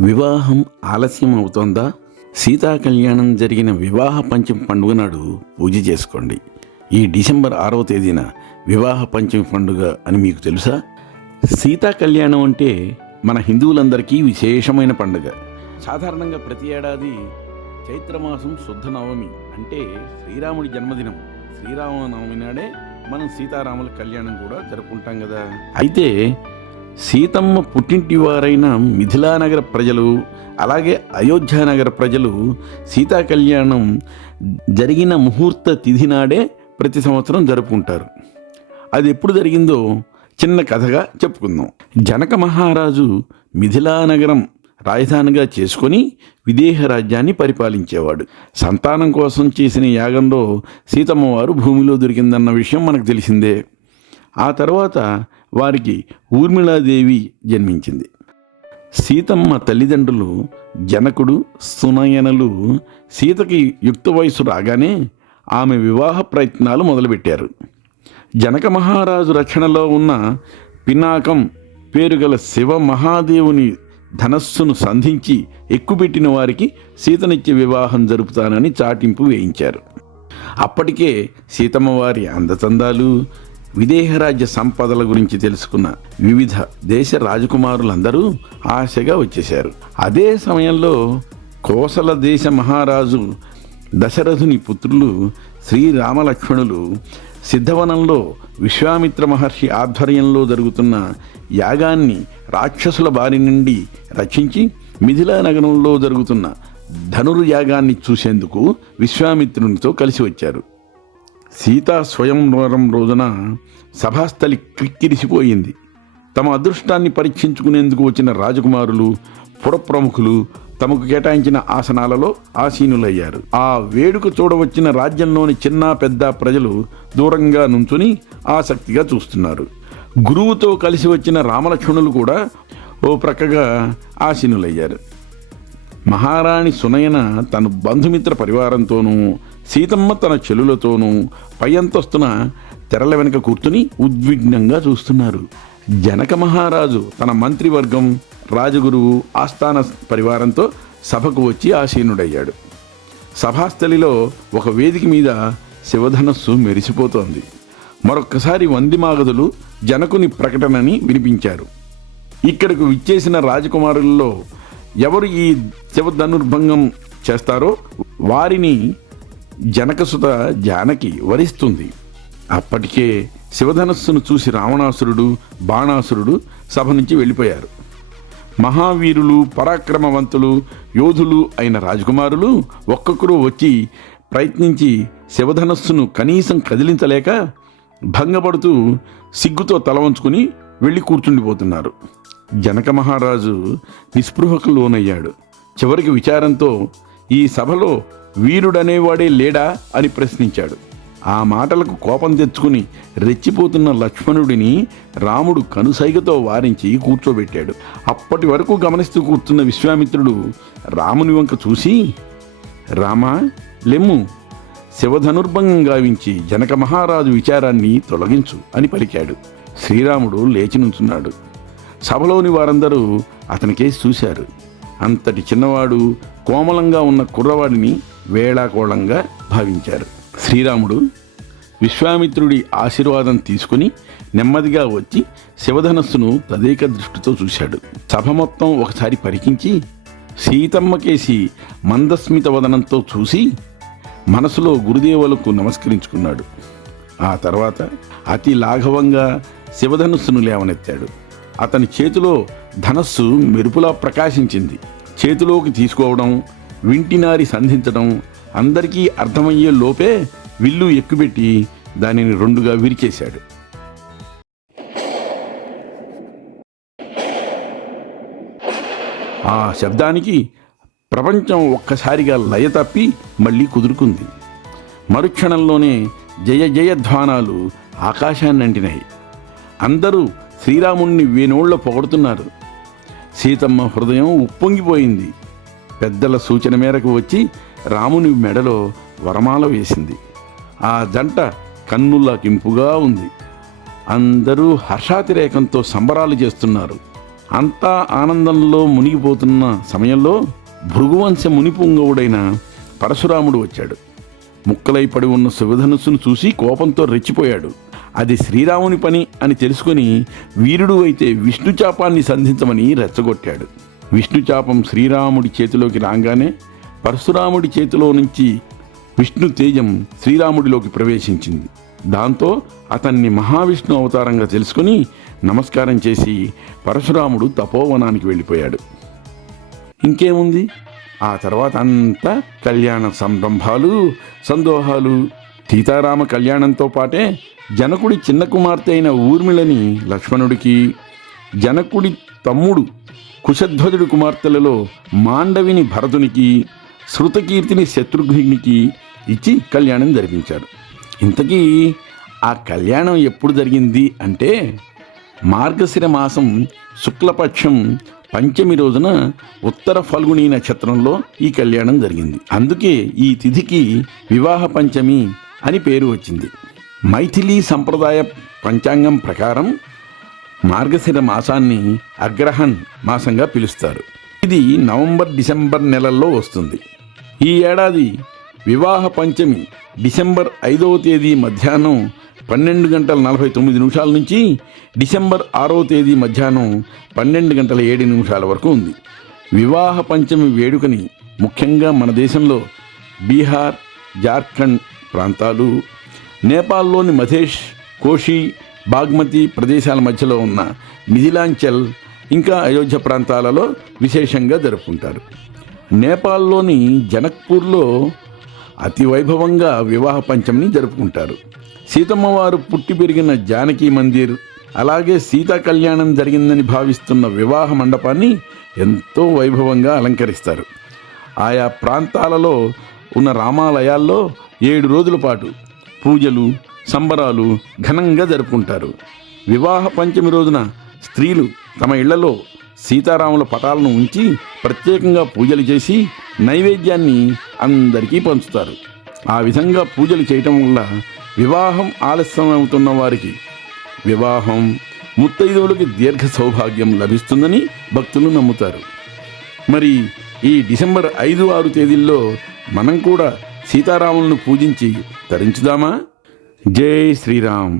వివాహం ఆలస్యం అవుతోందా? సీతా కళ్యాణం జరిగిన వివాహ పంచమి పండుగ నాడు పూజ చేసుకోండి. ఈ డిసెంబర్ ఆరవ తేదీన వివాహ పంచమి పండుగ అని మీకు తెలుసా? సీతా కళ్యాణం అంటే మన హిందువులందరికీ విశేషమైన పండుగ. సాధారణంగా ప్రతి ఏడాది చైత్రమాసం శుద్ధ నవమి అంటే శ్రీరాముడి జన్మదినం. శ్రీరామనవమి నాడే మనం సీతారాముల కళ్యాణం కూడా జరుపుకుంటాం కదా. అయితే సీతమ్మ పుట్టింటి వారైన మిథిలానగర ప్రజలు అలాగే అయోధ్యానగర ప్రజలు సీతా కళ్యాణం జరిగిన ముహూర్త తిథి నాడే ప్రతి సంవత్సరం జరుపుకుంటారు. అది ఎప్పుడు జరిగిందో చిన్న కథగా చెప్పుకుందాం. జనక మహారాజు మిథిలానగరం రాజధానిగా చేసుకొని విదేహ రాజ్యాన్ని పరిపాలించేవాడు. సంతానం కోసం చేసిన యాగంలో సీతమ్మవారు భూమిలో దొరికిందన్న విషయం మనకు తెలిసిందే. ఆ తర్వాత వారికి ఊర్మిళాదేవి జన్మించింది. సీతమ్మ తల్లిదండ్రులు జనకుడు సునయనలు సీతకి యుక్త వయసు రాగానే ఆమె వివాహ ప్రయత్నాలు మొదలుపెట్టారు. జనక మహారాజు రక్షణలో ఉన్న పినాకం పేరుగల శివ మహాదేవుని ధనస్సును సంధించి ఎక్కుపెట్టిన వారికి సీతనిచ్చే వివాహం జరుపుతానని చాటింపు వేయించారు. అప్పటికే సీతమ్మ వారి అందచందాలు విదేహరాజ్య సంపదల గురించి తెలుసుకున్న వివిధ దేశ రాజకుమారులందరూ ఆశగా వచ్చేశారు. అదే సమయంలో కోసల దేశ మహారాజు దశరథుని పుత్రులు శ్రీరామలక్ష్మణులు సిద్ధవనంలో విశ్వామిత్ర మహర్షి ఆధ్వర్యంలో జరుగుతున్న యాగాన్ని రాక్షసుల బారి నుండి రక్షించి మిథిలా నగరంలో జరుగుతున్న ధనుర్యాగాన్ని చూసేందుకు విశ్వామిత్రునితో కలిసి వచ్చారు. సీతా స్వయంవరం రోజున సభాస్థలి క్రిక్కిరిసిపోయింది తమ అదృష్టాన్ని పరీక్షించుకునేందుకు వచ్చిన రాజకుమారులు పురప్రముఖులు తమకు కేటాయించిన ఆసనాలలో ఆసీనులయ్యారు. ఆ వేడుక చూడవచ్చిన రాజ్యంలోని చిన్న పెద్ద ప్రజలు దూరంగా నుంచుని ఆసక్తిగా చూస్తున్నారు. గురువుతో కలిసి వచ్చిన రామలక్ష్మణులు కూడా ఓ ప్రక్కగా ఆసీనులయ్యారు. మహారాణి సునయన తన బంధుమిత్ర పరివారంతోనూ సీతమ్మ తన చెలులతోనూ పై అంతస్తున తెరల వెనుక కూర్చుని ఉద్విగ్నంగా చూస్తున్నారు. జనక మహారాజు తన మంత్రివర్గం రాజగురువు ఆస్థాన పరివారంతో సభకు వచ్చి ఆసీనుడయ్యాడు. సభాస్థలిలో ఒక వేదిక మీద శివధనస్సు మెరిసిపోతోంది. మరొక్కసారి వందిమాగదులు జనకుని ప్రకటనని వినిపించారు. ఇక్కడకు విచ్చేసిన రాజకుమారుల్లో ఎవరు ఈ శివధనుర్భంగం చేస్తారో వారిని జనకసుత జానకి వరిస్తుంది. అప్పటికే శివధనస్సును చూసి రావణాసురుడు బాణాసురుడు సభ నుంచి వెళ్ళిపోయారు. మహావీరులు పరాక్రమవంతులు యోధులు అయిన రాజకుమారులు ఒక్కొక్కరు వచ్చి ప్రయత్నించి శివధనస్సును కనీసం కదిలించలేక భంగపడుతూ సిగ్గుతో తల వంచుకుని వెళ్ళి కూర్చుండిపోతున్నారు. జనక మహారాజు నిస్పృహకు లోనయ్యాడు. చివరికి విచారంతో ఈ సభలో వీరుడనేవాడే లేడా అని ప్రశ్నించాడు. ఆ మాటలకు కోపం తెచ్చుకుని రెచ్చిపోతున్న లక్ష్మణుడిని రాముడు కనుసైగతో వారించి కూర్చోబెట్టాడు. అప్పటి వరకు గమనిస్తూ కూర్చున్న విశ్వామిత్రుడు రాముని వంక చూసి రామా లెమ్ము శివధనుర్భంగం గావించి జనక మహారాజు విచారాన్ని తొలగించు అని పలికాడు. శ్రీరాముడు లేచి నుంచున్నాడు. సభలోని వారందరూ అతనికేసి చూశారు. అంతటి చిన్నవాడు కోమలంగా ఉన్న కుర్రవాడిని వేళాకోళంగా భావించారు. శ్రీరాముడు విశ్వామిత్రుడి ఆశీర్వాదం తీసుకుని నెమ్మదిగా వచ్చి శివధనస్సును తదేక దృష్టితో చూశాడు. సభ మొత్తం ఒకసారి పరికించి సీతమ్మకేసి మందస్మిత వదనంతో చూసి మనసులో గురుదేవులకు నమస్కరించుకున్నాడు. ఆ తర్వాత అతి లాఘవంగా శివధనుస్సును లేవనెత్తాడు. అతని చేతిలో ధనస్సు మెరుపులా ప్రకాశించింది. చేతిలోకి తీసుకోవడం వింటినారి సంధించడం అందరికీ అర్థమయ్యే లోపే విల్లు ఎక్కుబెట్టి దానిని రెండుగా విరిచేశాడు. ఆ శబ్దానికి ప్రపంచం ఒక్కసారిగా లయ తప్పి మళ్ళీ కుదురుకుంది. మరుక్షణంలోనే జయ జయధ్వానాలు ఆకాశాన్ని అంటినాయి అందరూ శ్రీరాముణ్ణి వేణోళ్ళ పొగడుతున్నారు. సీతమ్మ హృదయం ఉప్పొంగిపోయింది. పెద్దల సూచన మేరకు వచ్చి రాముని మెడలో వరమాల వేసింది. ఆ జంట కన్నులకింపుగా ఉంది. అందరూ హర్షాతిరేకంతో సంబరాలు చేస్తున్నారు. అంతా ఆనందంలో మునిగిపోతున్న సమయంలో భృగువంశ మునిపుంగవుడైన పరశురాముడు వచ్చాడు. ముక్కలై పడి ఉన్న శుభధనుస్సును చూసి కోపంతో రెచ్చిపోయాడు. అది శ్రీరాముని పని అని తెలుసుకొని వీరుడు అయితే విష్ణుచాపాన్ని సంధించమని రెచ్చగొట్టాడు. విష్ణుచాపం శ్రీరాముడి చేతిలోకి రాగానే పరశురాముడి చేతిలో నుంచి విష్ణు తేజం శ్రీరాముడిలోకి ప్రవేశించింది. దాంతో అతన్ని మహావిష్ణు అవతారంగా తెలుసుకుని నమస్కారం చేసి పరశురాముడు తపోవనానికి వెళ్ళిపోయాడు. ఇంకేముంది? ఆ తర్వాత అంతా కళ్యాణ సంరంభాలు సందోహాలు. సీతారామ కళ్యాణంతో పాటే జనకుడి చిన్న కుమార్తె అయిన ఊర్మిళని లక్ష్మణుడికి జనకుడి తమ్ముడు కుశధ్వజుడి కుమార్తెలలో మాండవిని భరతునికి శృతకీర్తిని శత్రుఘ్నికి ఇచ్చి కళ్యాణం జరిపించారు. ఇంతకీ ఆ కళ్యాణం ఎప్పుడు జరిగింది అంటే మార్గశిర మాసం శుక్లపక్షం పంచమి రోజున ఉత్తర ఫల్గుణి నక్షత్రంలో ఈ కళ్యాణం జరిగింది. అందుకే ఈ తిథికి వివాహ పంచమి అని పేరు వచ్చింది. మైథిలీ సంప్రదాయ పంచాంగం ప్రకారం మార్గశిర మాసాన్ని అగ్రహణ్ మాసంగా పిలుస్తారు. ఇది నవంబర్ డిసెంబర్ నెలల్లో వస్తుంది. ఈ ఏడాది వివాహ పంచమి డిసెంబర్ ఐదవ తేదీ మధ్యాహ్నం పన్నెండు గంటల నలభై తొమ్మిది నిమిషాల నుంచి డిసెంబర్ ఆరవ తేదీ మధ్యాహ్నం పన్నెండు గంటల ఏడు నిమిషాల వరకు ఉంది. వివాహ పంచమి వేడుకని ముఖ్యంగా మన దేశంలో బీహార్ జార్ఖండ్ ప్రాంతాలు నేపాల్లోని మధేష్ కోషి బాగ్మతి ప్రదేశాల మధ్యలో ఉన్న మిథిలాంచల్ ఇంకా అయోధ్య ప్రాంతాలలో విశేషంగా జరుపుకుంటారు. నేపాల్లోని జనక్పూర్లో అతి వైభవంగా వివాహ పంచమిని జరుపుకుంటారు. సీతమ్మవారు పుట్టి పెరిగిన జానకి మందిర్ అలాగే సీతా కళ్యాణం జరిగిందని భావిస్తున్న వివాహ మండపాన్ని ఎంతో వైభవంగా అలంకరిస్తారు. ఆయా ప్రాంతాలలో ఉన్న రామాలయాల్లో ఏడు రోజుల పాటు పూజలు సంబరాలు ఘనంగా జరుపుకుంటారు. వివాహ పంచమి రోజున స్త్రీలు తమ ఇళ్ళలో సీతారాముల పటాలను ఉంచి ప్రత్యేకంగా పూజలు చేసి నైవేద్యాన్ని అందరికీ పంచుతారు. ఆ విధంగా పూజలు చేయటం వల్ల వివాహం ఆలస్యం అవుతున్న వారికి వివాహం ముత్తైదువులకి దీర్ఘ సౌభాగ్యం లభిస్తుందని భక్తులు నమ్ముతారు. మరి ఈ డిసెంబర్ ఐదు ఆరు తేదీల్లో మనం కూడా సీతారాములను పూజించి తరించుదామా? జై శ్రీరామ్